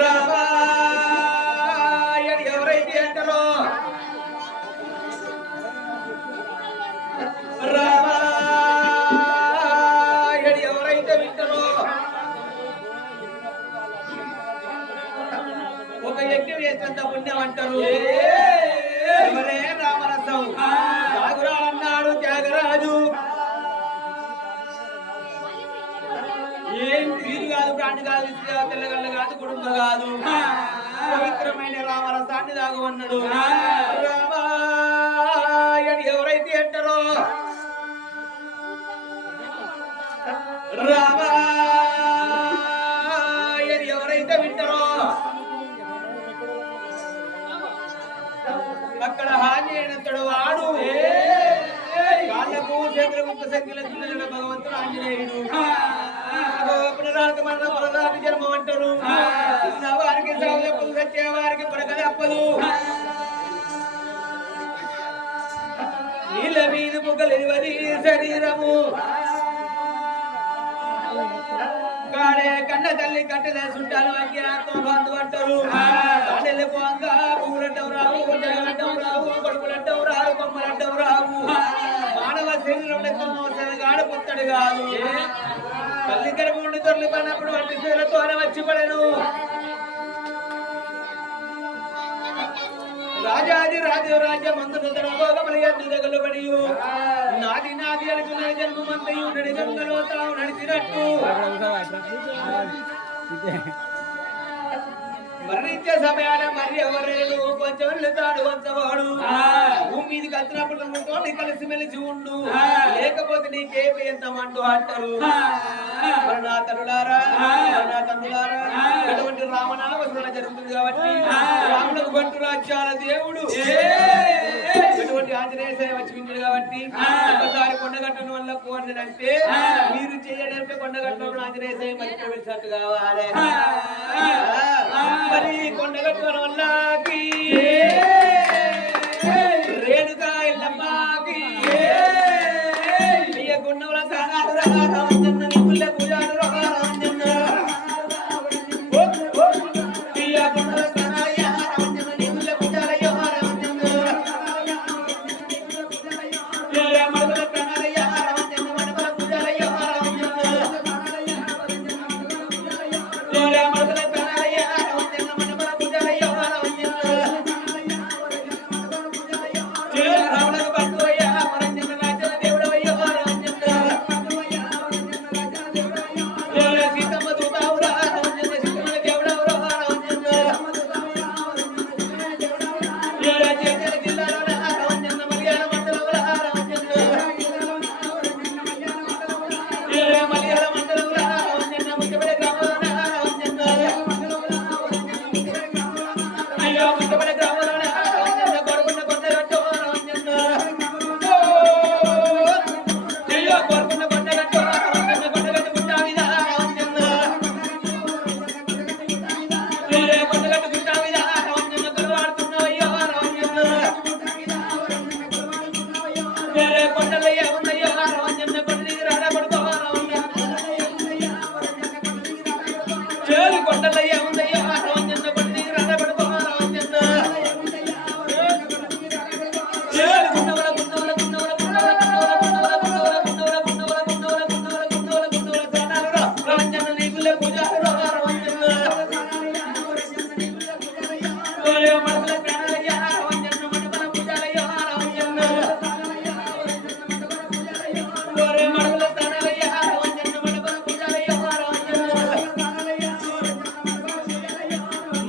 రామాయణ ఎవరైతే అంటారో రామాయణ ఎవరైతే వింటారో ఒక యజ్ఞం చేసినంత పుణ్యం అంటారు. ఎవరే రామరసం త్యాగురా అన్నాడు త్యాగరాజు. ఏం వీరు కాదు, ప్రాణి కాదు, తెల్లగల్ల కాదు, కుటుంబ కాదు, పవిత్రమైన రామరసాన్ని తాగమన్నాడు. రామాయణ ఎవరైతే అంటారో రామాయణ ఎవరైతే వింటారో అక్కడ హాని అయినంతడు వాడు. కాళ్ళకు చేతులకు శక్తుల భగవంతుడు ఆంజనేయుడు. పునరాక మరణ పునరాక జన్మం అంటారు. వారికి సాగు తప్పదు, సత్య వారికి పడక తప్పదు. నీళ్ళ మీద పొగలివరి శరీరము కాడే కన్న తల్లి కట్టెల చుట్టాలు అజ్ఞాతో బంధు అంటారు. కాడెళ్ళి పోంగా పువ్వులంటవు రావు, జగలంటవు రావు, కొడుకులంటవు రావు, కొమ్మలంటవు రావు. మానవ శరీరం గాడ పుత్తడు కాదు. తల్లి గర్భండి తొలి పడినప్పుడు వంటి శీలతో వచ్చి పడను. రాజాది రాజు రాజ్య మంత్రులు దగలుబడి నాది నాది అనుకున్న జన్మంతయు నడిగంగలో తావు నడిచినట్టు మరణించే సమయాన మరి ఎవరేడు కొంచెం తాడు వంచవాడు. భూమి మీదకి వచ్చినప్పుడు తోటి కలిసి మెలిసి ఉండు, లేకపోతే నీకేమి ఎంతమంటూ అంటారు. నా తల్లులారా, నా తండ్రులారా, ఎటువంటి రామనామస్మరణ జరుగుతుంది కాబట్టి రాములకు బంటు రాజ్యాల దేవుడు ఎటువంటి ఆంజనేయ సేవ వచ్చి విన్నాడు కాబట్టి ఒకసారి కొండగట్టడం వల్ల కోరినంటే మీరు చేయడంటే కొండగట్టడం ఆంజనేయ సేవ మంచి వెళ్ళినట్టు కావాలి. మరి కొండగట్టడం వల్ల రేణుకా ఎల్లమ్మకి గుండవుల సాగారు రామచంద్ర నిపుల్ల పూజారు రామచంద్ర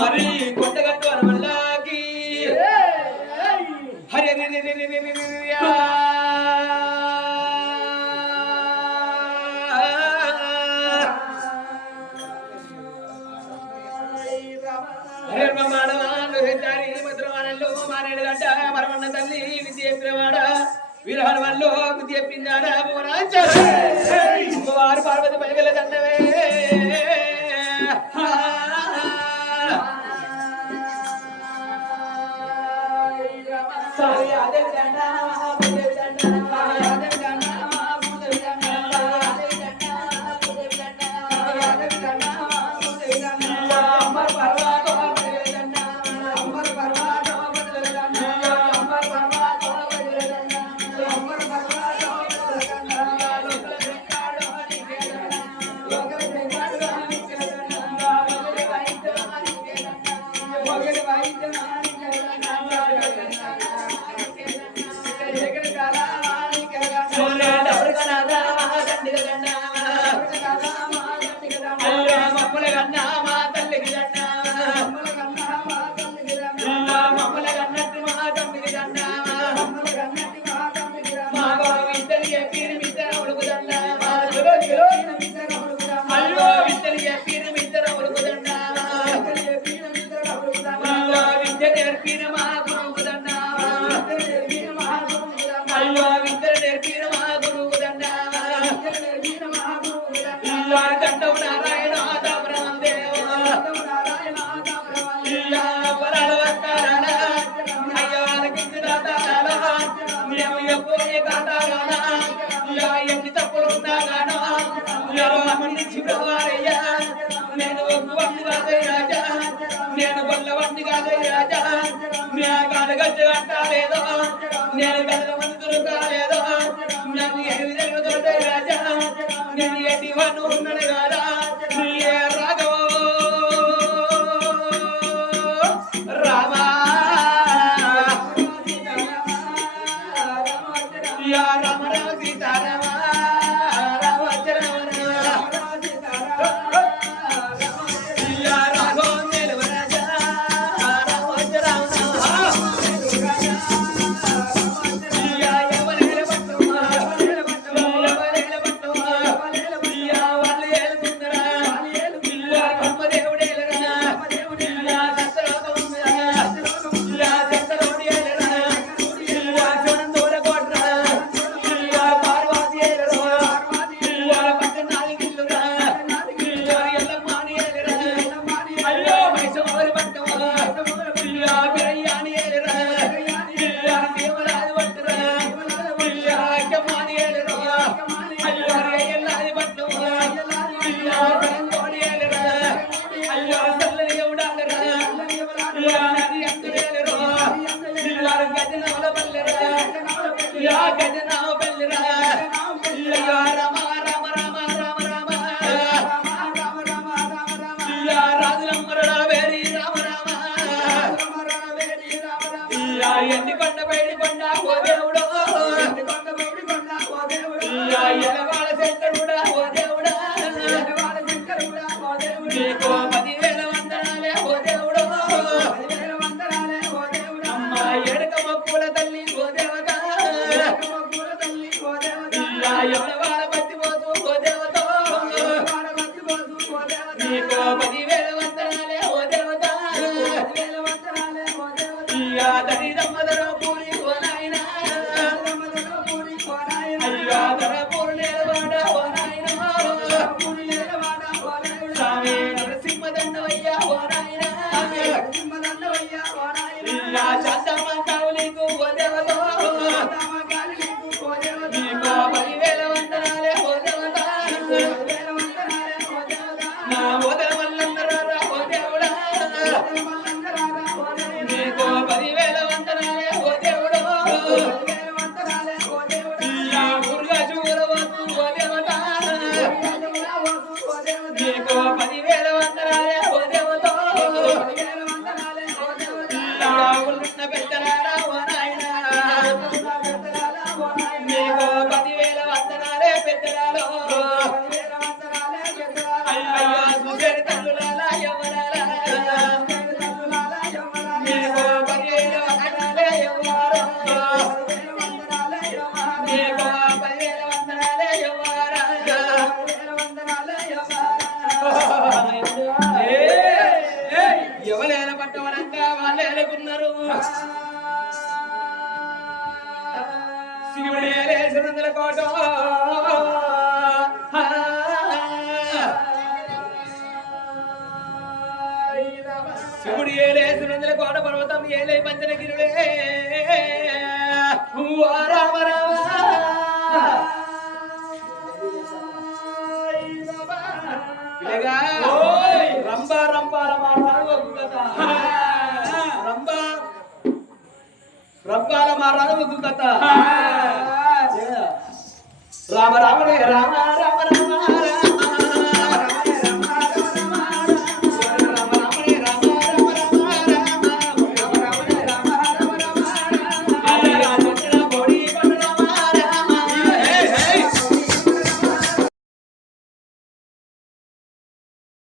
మరి కొండగట్టు అనమల్లాకి హరి మరమన్న తల్లి విద్య చెప్పినవాడ వీరహన్ వల్ల విద్య చెప్పిందాడా వారు పార్వతి పైగల దండవే వండి కాదే రాజా నేను గొల్ల వండి కాదే రాజా నే కాడగజ్జ అంటాలేదో నేను గల్ల మంది దొరకాలేదో నన్ను ఏ విధంగా దొరకాయి రాజా నేను ఎట్టి వాడు ఉన్నాడు కాదా ఏ రాఘవ రామా యా రామ రామ సీతారామ ఎన్ని కొండ బయటి కొండ ఓ దేవుడు ఎలవాడ శంకరుడా ఓ దేవుడా నీకు 10,000 వందనాలే ఓ దేవుడు అమ్మ ఎడక మక్కుల తల్లి ఓ దేవత ఎవడవాడ బతి పోతూ ఓ దేవత నీకు 10,000 వందనాలే ఓ దేవత దరిదమ్మదర పూరి ఓ నాయనా అయ్యా దర పూరి నేలవాడ ఓ నాయనా స్వామి నరసింహదండవయ్యా ఓ నాయనా ఇల్లా చాతమ్మ కావులీకు ఓ దేవత నీకు 10,000 వందనాలే ఓ దేవత నా ఓదర మల్లందరా ఓ దేవుడా నీకు 10,000 వందనాలే ఓ దేవుడు యా మురుగా చూడవద్దు ఓ దేవత నీకు 10,000 వందనాలే ఓ దేవత యా ఉన్న పెద్దలారా ఓ నాయనా నీకు 10,000 వందనాలే పెద్దలాలో అయ్యా సుజరి తల్లులాలా ఎవరాలా నీకు 10,000 వందనాలే ఎవరు నీకు 10,000 వందనాలే ఎవరా ఎవరైనా పట్టవరంగా వాళ్ళే అనుకున్నారు శివుడే లేచినందుల కోట శివుడు ఏలేసినందుల కోట పర్వతం ఏలే పంచనగిరుడే రామ రామ రంభ రంభ రంభ రంభాల మారాదు కథ రామ రామ రామ